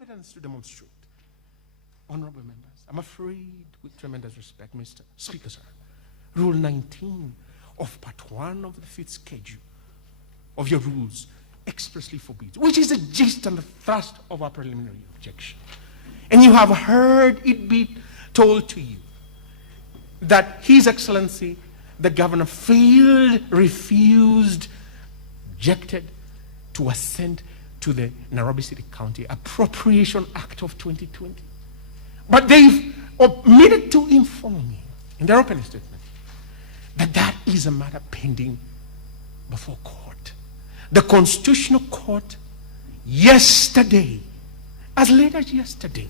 evidence to demonstrate. Honorable members, I'm afraid, with tremendous respect, Mr. Speaker, sir, Rule 19 of Part 1 of the 5th schedule of your rules expressly forbids, which is the gist and the thrust of our preliminary objection. And you have heard it be told to you that His Excellency, the Governor, failed, refused, objected to assent to the Nairobi City County Appropriation Act of 2020. But they've omitted to inform me in their opening statement that that is a matter pending before court. The Constitutional Court yesterday, as late as yesterday,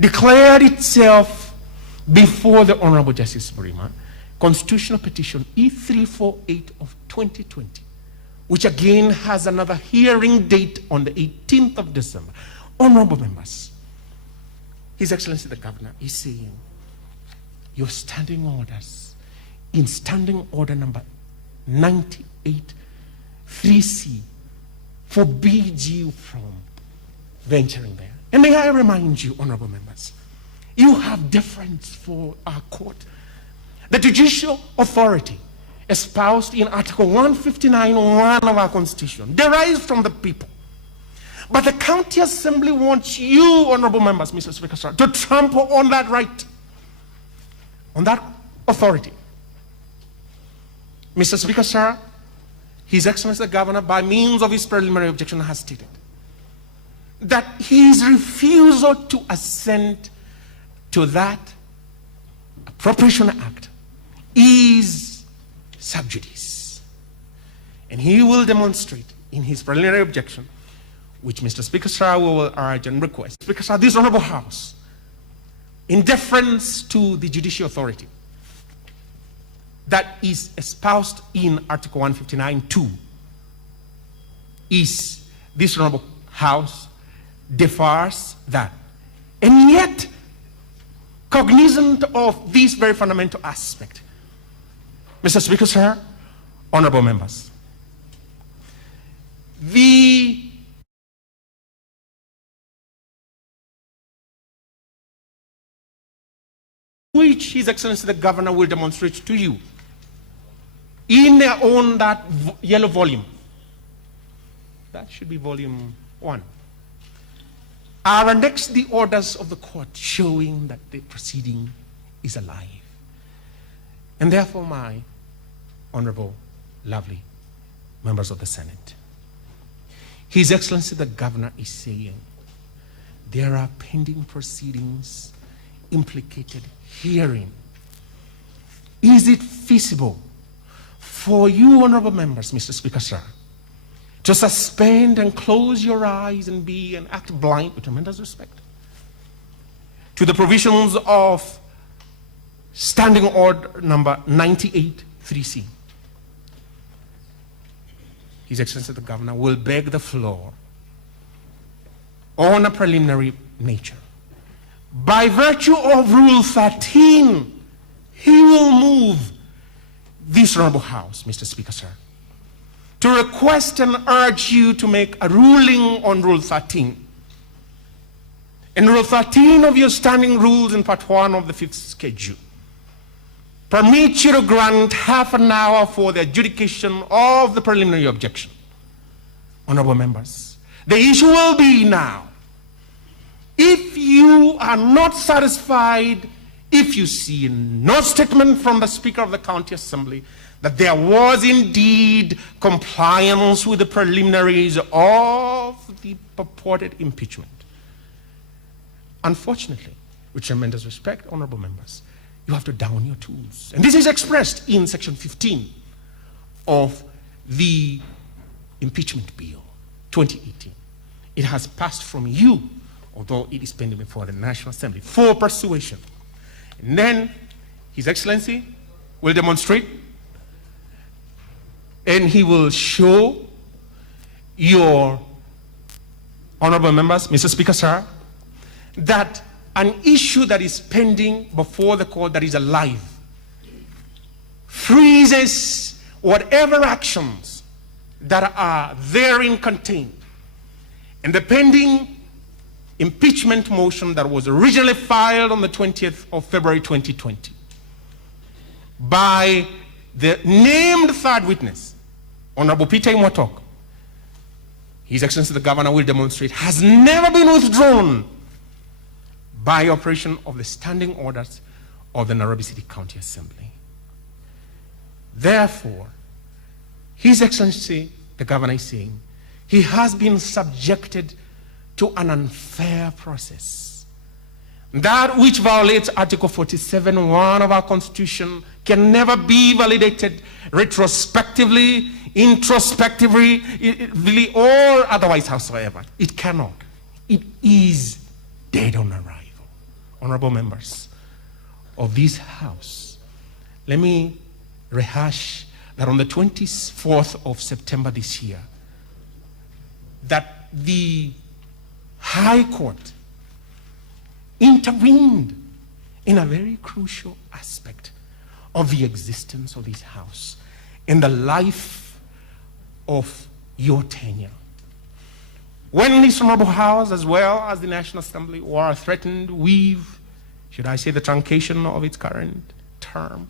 declared itself before the Honorable Justice Burima, Constitutional Petition E348 of 2020, which again has another hearing date on the 18th of December. Honorable members, His Excellency the Governor is saying your standing orders in Standing Order number 98 3C forbids you from venturing there. And may I remind you, honorable members, you have deference for our court. The judicial authority espoused in Article 159(1) of our Constitution derives from the people. But the County Assembly wants you, honorable members, Mr. Speaker, sir, to trample on that right, on that authority. Mr. Speaker, sir, His Excellency the Governor, by means of his preliminary objection, has stated that his refusal to assent to that Appropriation Act is sub judice. And he will demonstrate in his preliminary objection, which Mr. Speaker, sir, will urge and request. Speaker, sir, this Honorable House, in deference to the judicial authority that is espoused in Article 159(2), is this Honorable House defers that. And yet, cognizant of this very fundamental aspect, Mr. Speaker, sir, honorable members, which His Excellency the Governor will demonstrate to you in their own that yellow volume, that should be volume 1, are annexed the orders of the court showing that the proceeding is alive. And therefore, my honorable, lovely members of the Senate, His Excellency the Governor is saying there are pending proceedings implicated herein. Is it feasible for you, honorable members, Mr. Speaker, sir, to suspend and close your eyes and be and act blind with tremendous respect to the provisions of Standing Order number 98 3C? His Excellency the Governor will beg the floor on a preliminary nature. By virtue of Rule 13, he will move this Honorable House, Mr. Speaker, sir, to request and urge you to make a ruling on Rule 13. And Rule 13 of your standing rules in Part 1 of the 5th schedule permits you to grant half an hour for the adjudication of the preliminary objection. Honorable members, the issue will be now, if you are not satisfied, if you see no statement from the Speaker of the County Assembly that there was indeed compliance with the preliminaries of the purported impeachment. Unfortunately, with tremendous respect, honorable members, you have to down your tools. And this is expressed in Section 15 of the Impeachment Bill 2018. It has passed from you, although it is pending before the National Assembly, for persuasion. And then His Excellency will demonstrate and he will show your honorable members, Mr. Speaker, sir, that an issue that is pending before the court that is alive freezes whatever actions that are therein contained. And the pending impeachment motion that was originally filed on the 20th of February 2020 by the named third witness, Honorable Peter Imwatok, His Excellency the Governor will demonstrate, has never been withdrawn by operation of the standing orders of the Nairobi City County Assembly. Therefore, His Excellency the Governor is saying he has been subjected to an unfair process. That which violates Article 47(1) of our Constitution can never be validated retrospectively, introspectively, or otherwise howsoever. It cannot. It is dead on arrival. Honorable members of this House, let me rehash that on the 24th of September this year, that the High Court intervened in a very crucial aspect of the existence of this House in the life of your tenure. When this Honorable House, as well as the National Assembly, were threatened with, should I say, the truncation of its current term,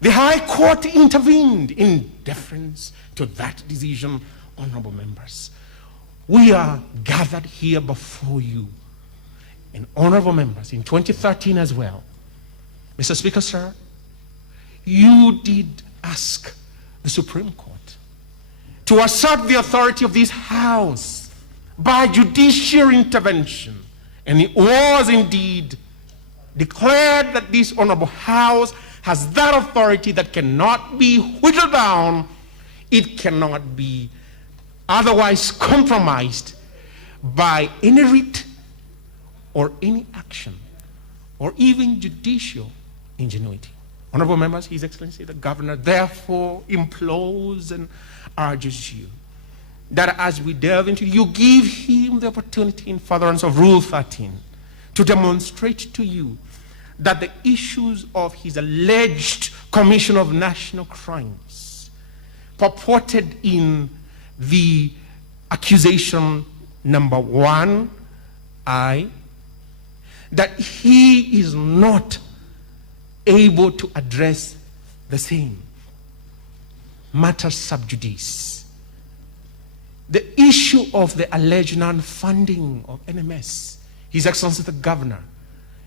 the High Court intervened in deference to that decision. Honorable members, we are gathered here before you, and honorable members, in 2013 as well. Mr. Speaker, sir, you did ask the Supreme Court to assert the authority of this House by judicial intervention, and it was indeed declared that this Honorable House has that authority that cannot be whittled down, it cannot be otherwise compromised by any writ or any action or even judicial ingenuity. Honorable members, His Excellency the Governor therefore implores and urges you that as we delve into, you give him the opportunity in furtherance of Rule 13 to demonstrate to you that the issues of his alleged commission of national crimes purported in the accusation number 1I, that he is not able to address the same matter sub judice. The issue of the alleged non-funding of NMS, His Excellency the Governor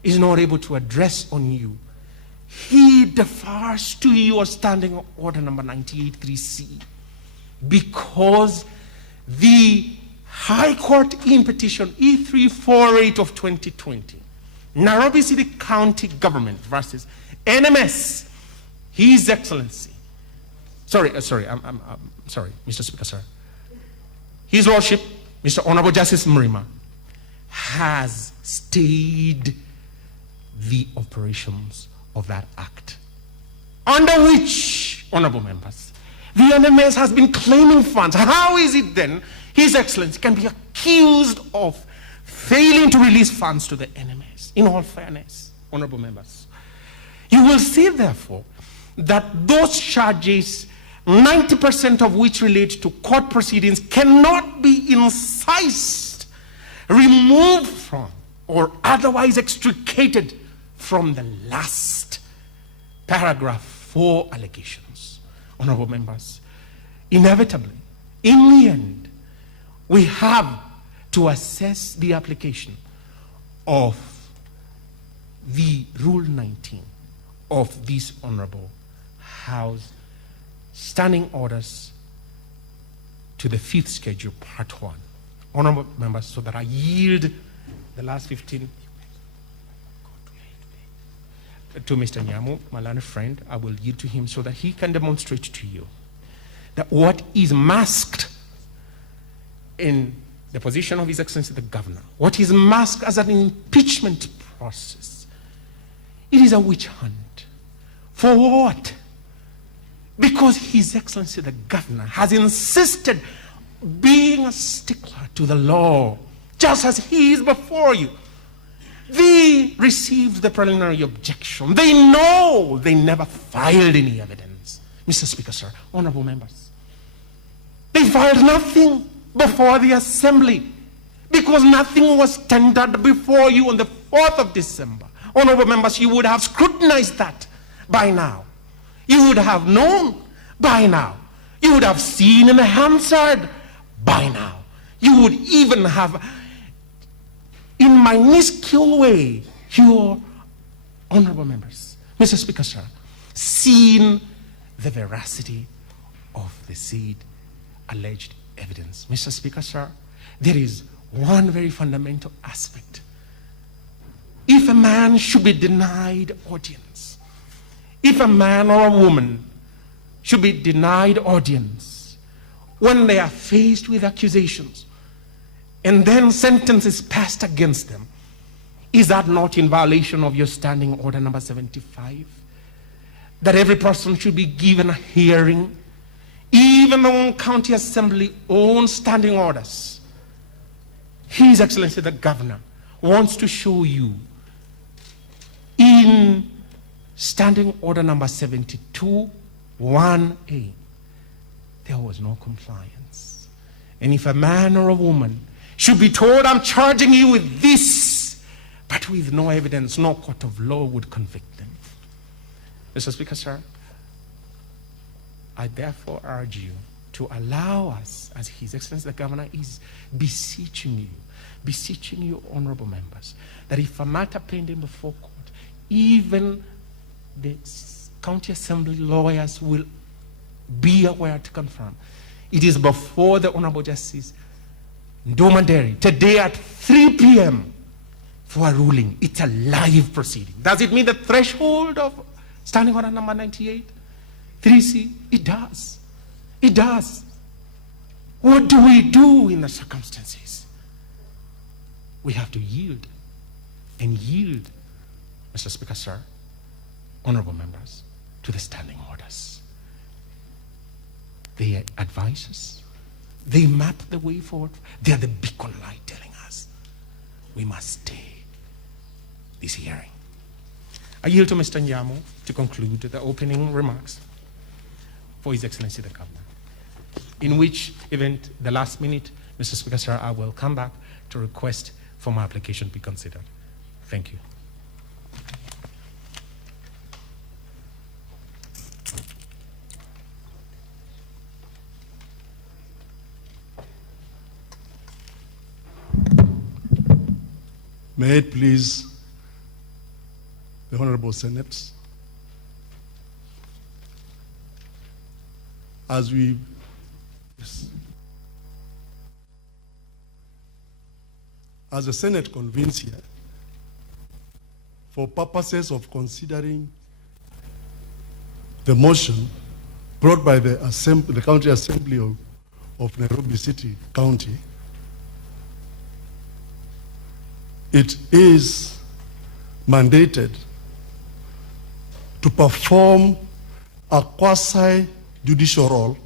is not able to address on you. He defers to your standing order number 98.3c because the High Court in petition E348 of 2020, Nairobi City County Government versus NMS, His Excellency, I'm sorry, Mr. Speaker, sir. His Lordship, Mr. Honorable Justice Mrima, has stayed the operations of that act, under which, honorable members, the NMS has been claiming funds. How is it then His Excellency can be accused of failing to release funds to the NMS? In all fairness, honorable members, you will see therefore that those charges, 90% of which relate to court proceedings, cannot be incised, removed from, or otherwise extricated from the last paragraph 4 allegations. Honorable members, inevitably, in the end, we have to assess the application of the Rule 19 of this Honorable House standing orders to the 5th schedule, part 1. Honorable members, so that I yield the last 15 to Mr. Nyamu, my learned friend. I will yield to him so that he can demonstrate to you that what is masked in the position of His Excellency the Governor, what is masked as an impeachment process, it is a witch hunt. For what? Because His Excellency the Governor has insisted being a stickler to the law, just as he is before you. They received the preliminary objection. They know they never filed any evidence. Mr. Speaker, sir, honorable members, they filed nothing before the Assembly because nothing was tendered before you on the 4th of December. Honorable members, you would have scrutinized that by now. You would have known by now. You would have seen and answered by now. You would even have, in minuscule way, your honorable members, Mr. Speaker, sir, seen the veracity of the said alleged evidence. Mr. Speaker, sir, there is one very fundamental aspect. If a man should be denied audience, if a man or a woman should be denied audience when they are faced with accusations and then sentence is passed against them, is that not in violation of your standing order number 75? That every person should be given a hearing, even the county assembly own standing orders. His Excellency the Governor wants to show you in standing order number 72 1A, there was no compliance. And if a man or a woman should be told, I'm charging you with this, but with no evidence, no court of law would convict them. Mr. Speaker, sir, I therefore urge you to allow us, as His Excellency the Governor is beseeching you, honorable members, that if a matter pending before court, even the county assembly lawyers will be aware to confirm. It is before the Honorable Justice Ndomanderi today at 3 p.m. for a ruling. It's a live proceeding. Does it meet the threshold of standing order number 98? 3C? It does. It does. What do we do in the circumstances? We have to yield and yield, Mr. Speaker, sir, honorable members, to the standing orders. They advise us. They map the way forward. They are the beacon light telling us we must stay this hearing. I yield to Mr. Nyamo to conclude the opening remarks for His Excellency the Governor, in which event, the last minute, Mr. Speaker, sir, I will come back to request for my application to be considered. Thank you. May it please the Honorable Senate, as the Senate convenes here for purposes of considering the motion brought by the County Assembly of Nairobi City County, it is mandated to perform a quasi-judicial role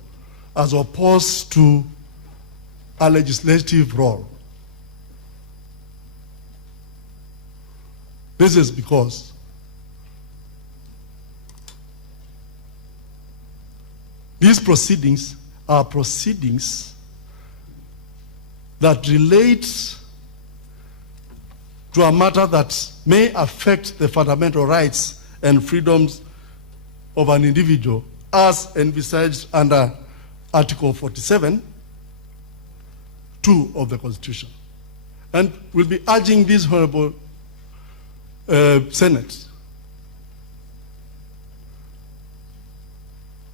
as opposed to a legislative role. This is because these proceedings are proceedings that relate to a matter that may affect the fundamental rights and freedoms of an individual as envisaged under Article 47, 2 of the Constitution. And we'll be urging this Honorable Senate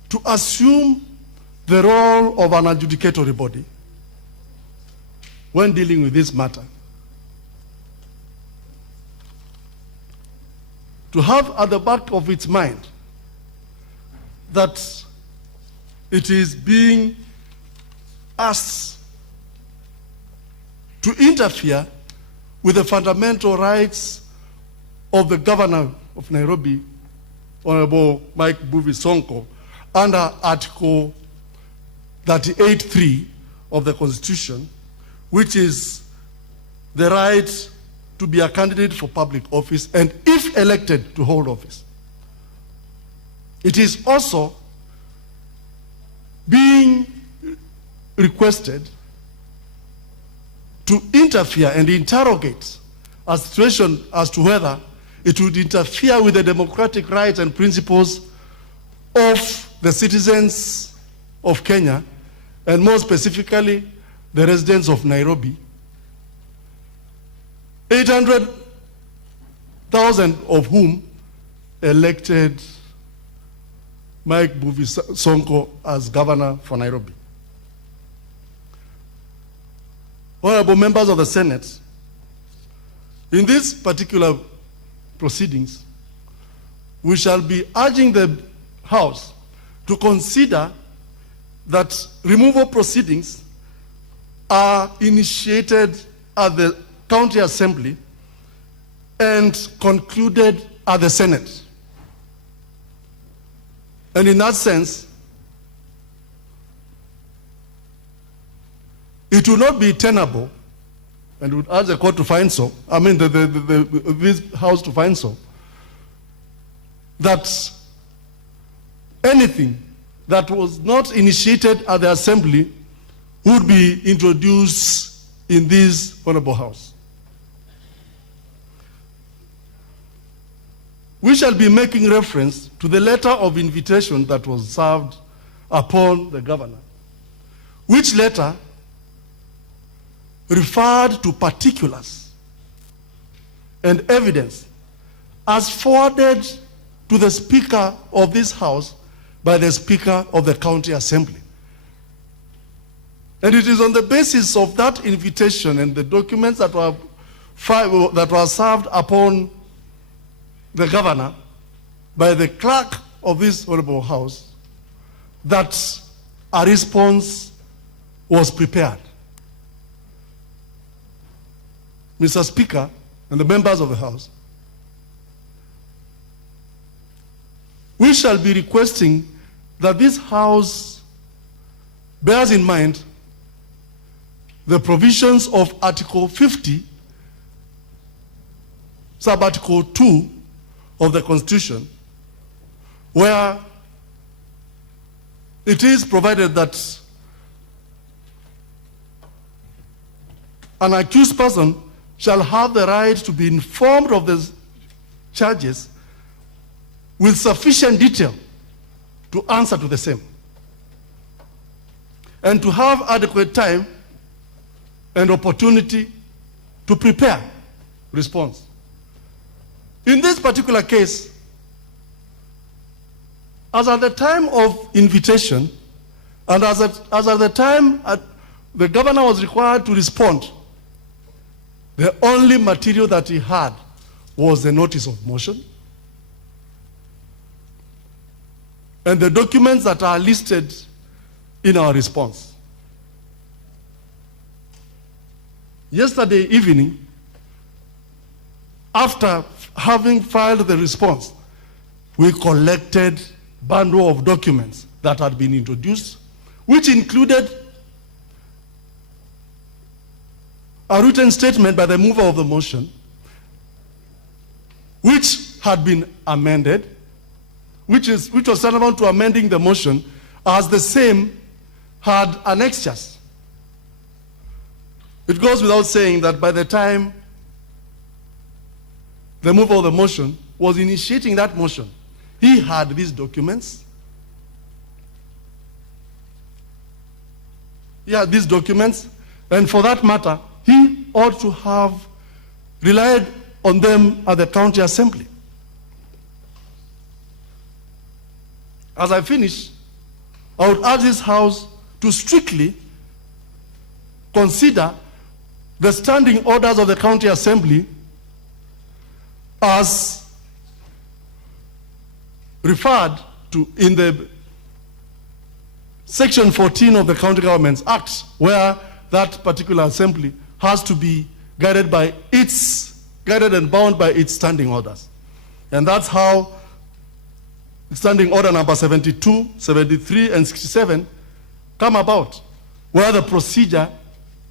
to assume the role of an adjudicatory body when dealing with this matter. To have at the back of its mind that it is being asked to interfere with the fundamental rights of the Governor of Nairobi, Honorable Mike Mbuvi Sonko, under Article 38(3) of the Constitution, which is the right to be a candidate for public office and, if elected, to hold office. It is also being requested to interfere and interrogate a situation as to whether it would interfere with the democratic rights and principles of the citizens of Kenya, and more specifically, the residents of Nairobi. 800,000 of whom elected Mike Buvi Sonko as governor for Nairobi. Honorable members of the Senate, in these particular proceedings, we shall be urging the House to consider that removal proceedings are initiated at the County Assembly and concluded at the Senate. And in that sense, it will not be tenable, and we would urge the court to find so, this House to find so, that anything that was not initiated at the Assembly would be introduced in this Honorable House. We shall be making reference to the letter of invitation that was served upon the governor, which letter referred to particulars and evidence as forwarded to the Speaker of this House by the Speaker of the County Assembly. And it is on the basis of that invitation and the documents that were served upon the governor by the clerk of this Honorable House that a response was prepared. Mr. Speaker and the members of the House, we shall be requesting that this House bears in mind the provisions of Article 50, Sub-Article 2 of the Constitution, where it is provided that an accused person shall have the right to be informed of the charges with sufficient detail to answer to the same, and to have adequate time and opportunity to prepare response. In this particular case, as at the time of invitation, and as at the time the governor was required to respond, the only material that he had was the notice of motion and the documents that are listed in our response. Yesterday evening, after having filed the response, we collected a bundle of documents that had been introduced, which included a written statement by the mover of the motion, which had been amended, which was tantamount to amending the motion, as the same had annexures. It goes without saying that by the time the mover of the motion was initiating that motion, he had these documents. And for that matter, he ought to have relied on them at the County Assembly. As I finish, I would urge this House to strictly consider the standing orders of the County Assembly as referred to in the Section 14 of the County Governments Act, where that particular assembly has to be guided and bound by its standing orders. And that's how standing order number 72, 73, and 67 come about, where the procedure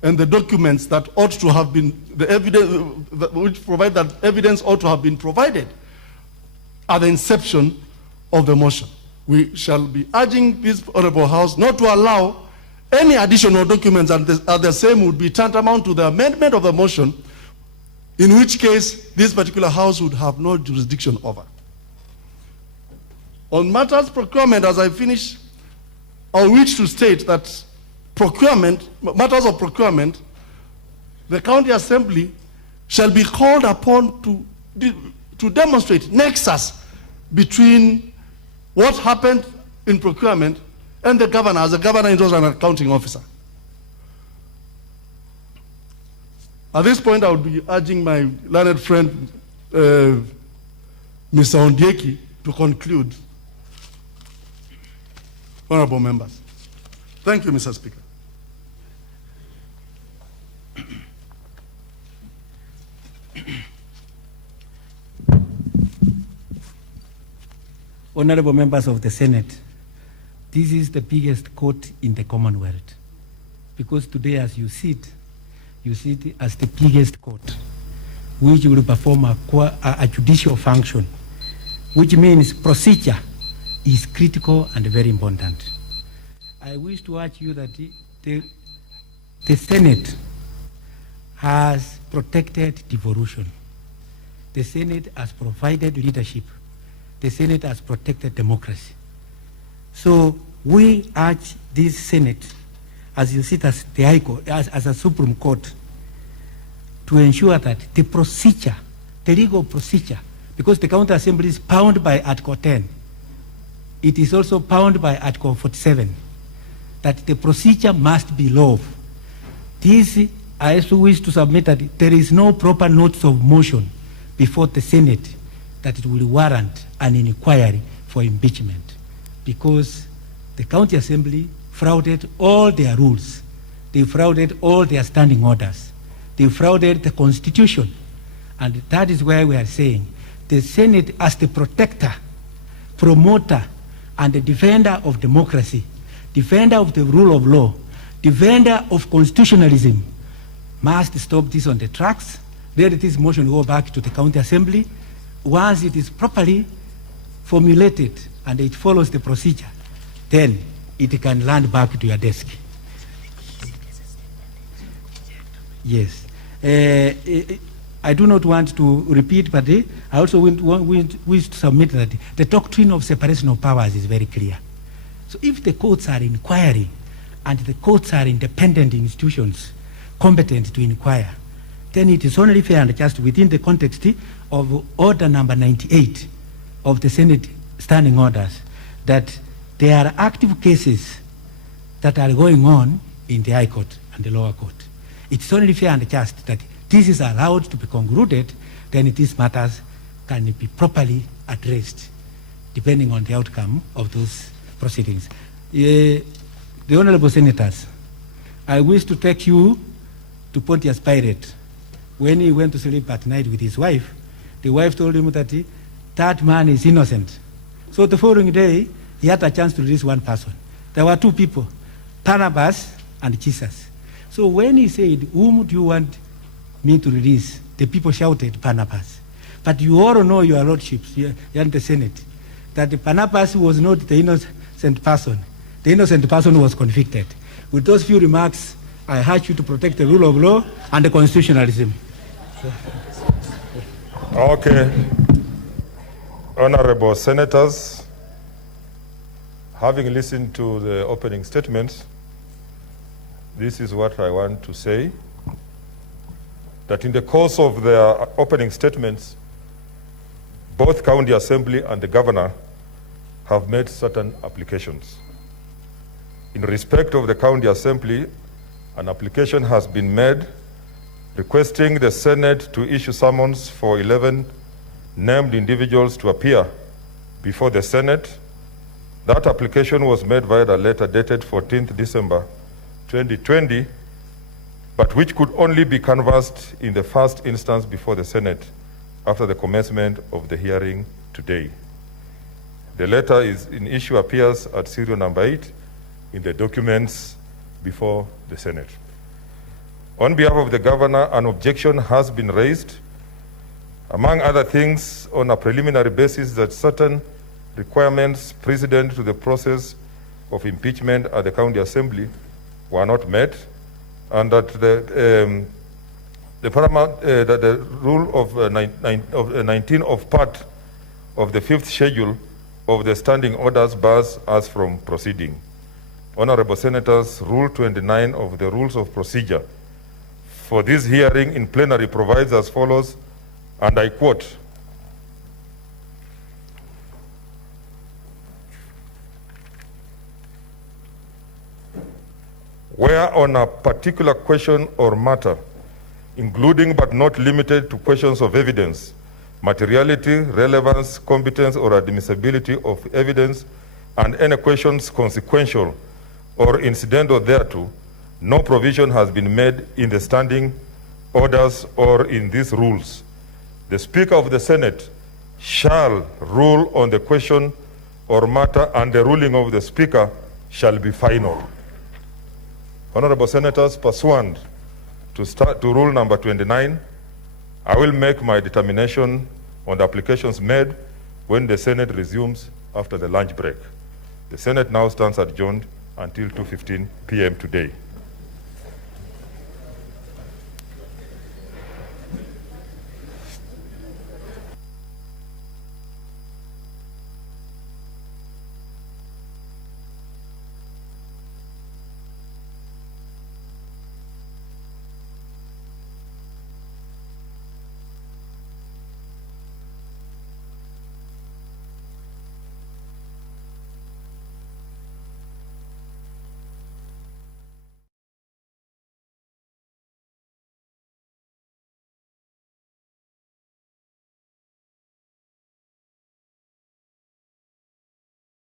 and the documents that ought to have been, the evidence, which provide that evidence ought to have been provided at the inception of the motion. We shall be urging this Honorable House not to allow any additional documents are the same would be tantamount to the amendment of the motion, in which case this particular House would have no jurisdiction over. On matters procurement, as I finish, I wish to state that matters of procurement, the County Assembly shall be called upon to demonstrate nexus between what happened in procurement and the governor, as the governor is also an accounting officer. At this point, I would be urging my learned friend, Mr. Ondieki, to conclude. Honorable members. Thank you, Mr. Speaker. Honorable members of the Senate, this is the biggest court in the Commonwealth, because today, as you see it as the biggest court, which will perform a judicial function, which means procedure is critical and very important. I wish to urge you that the Senate has protected devolution. The Senate has provided leadership. The Senate has protected democracy. So we urge this Senate, as you sit as the High Court, as a Supreme Court, to ensure that the procedure, the legal procedure, because the County Assembly is bound by Article 10, it is also bound by Article 47, that the procedure must be law. This, I also wish to submit that there is no proper notice of motion before the Senate that it will warrant an inquiry for impeachment, because the County Assembly flouted all their rules. They flouted all their standing orders. They flouted the Constitution. And that is why we are saying the Senate, as the protector, promoter, and the defender of democracy, defender of the rule of law, defender of constitutionalism, must stop this on the tracks. Let this motion go back to the County Assembly. Once it is properly formulated and it follows the procedure, then it can land back to your desk. Yes. I do not want to repeat, but I also wish to submit that the doctrine of separation of powers is very clear. So if the courts are inquiring and the courts are independent institutions competent to inquire, then it is only fair and just within the context of Order number 98 of the Senate Standing Orders that there are active cases that are going on in the High Court and the lower court. It's only fair and just that this is allowed to be concluded, then these matters can be properly addressed depending on the outcome of those proceedings. The Honorable Senators, I wish to take you to Pontius Pilate. When he went to sleep at night with his wife, the wife told him that that man is innocent. So the following day, he had a chance to release one person. There were two people, Barnabas and Jesus. So when he said, whom do you want me to release? The people shouted, Barnabas. But you all know, your lordships, you and the Senate, that Barnabas was not the innocent person. The innocent person was convicted. With those few remarks, I urge you to protect the rule of law and the constitutionalism. Okay. Honorable Senators, having listened to the opening statements, this is what I want to say, that in the course of their opening statements, both County Assembly and the Governor have made certain applications. In respect of the County Assembly, an application has been made requesting the Senate to issue summons for 11 named individuals to appear before the Senate. That application was made via the letter dated 14th December 2020, but which could only be canvassed in the first instance before the Senate after the commencement of the hearing today. The letter is in issue appears at serial number 8 in the documents before the Senate. On behalf of the Governor, an objection has been raised, among other things, on a preliminary basis that certain requirements precedent to the process of impeachment at the County Assembly were not met, and that the paramount that the rule of 19 of part of the 5th schedule of the standing orders bars us from proceeding. Honorable Senators, Rule 29 of the Rules of Procedure for this hearing in plenary provides as follows, and I quote, where on a particular question or matter, including but not limited to questions of evidence, materiality, relevance, competence, or admissibility of evidence, and any questions consequential or incidental thereto, no provision has been made in the standing orders or in these rules. The Speaker of the Senate shall rule on the question or matter, and the ruling of the Speaker shall be final. Honorable Senators, pursuant to rule number 29, I will make my determination on the applications made when the Senate resumes after the lunch break. The Senate now stands adjourned until 2:15 p.m. today.